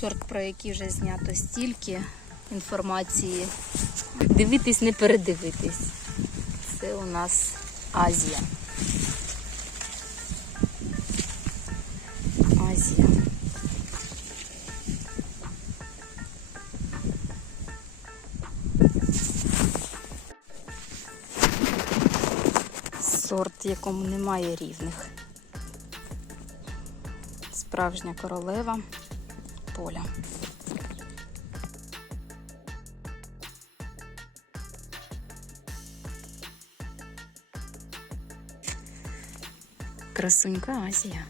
сорт, про який вже знято стільки інформації. Дивитись, не передивитись. Це у нас Азія. Азія. Сорт, якому немає рівних. Справжня королева поля. Красунька Азія.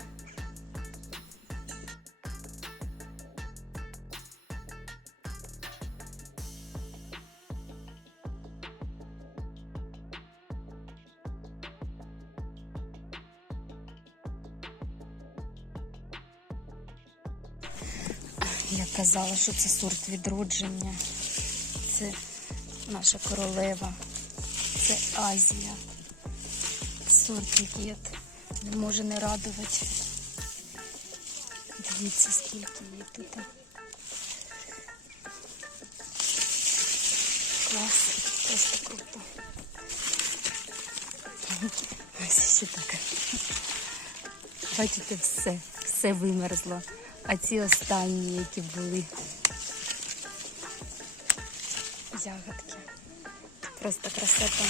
Я казала, що це сорт відродження. Це наша королева. Це Азія. Сорт, який не може не радувати. Дивіться, скільки її тут. Клас, просто круто. Ось ще так. Бачите, все, все вимерзло. А ці останні, які були ягодки. Просто красота.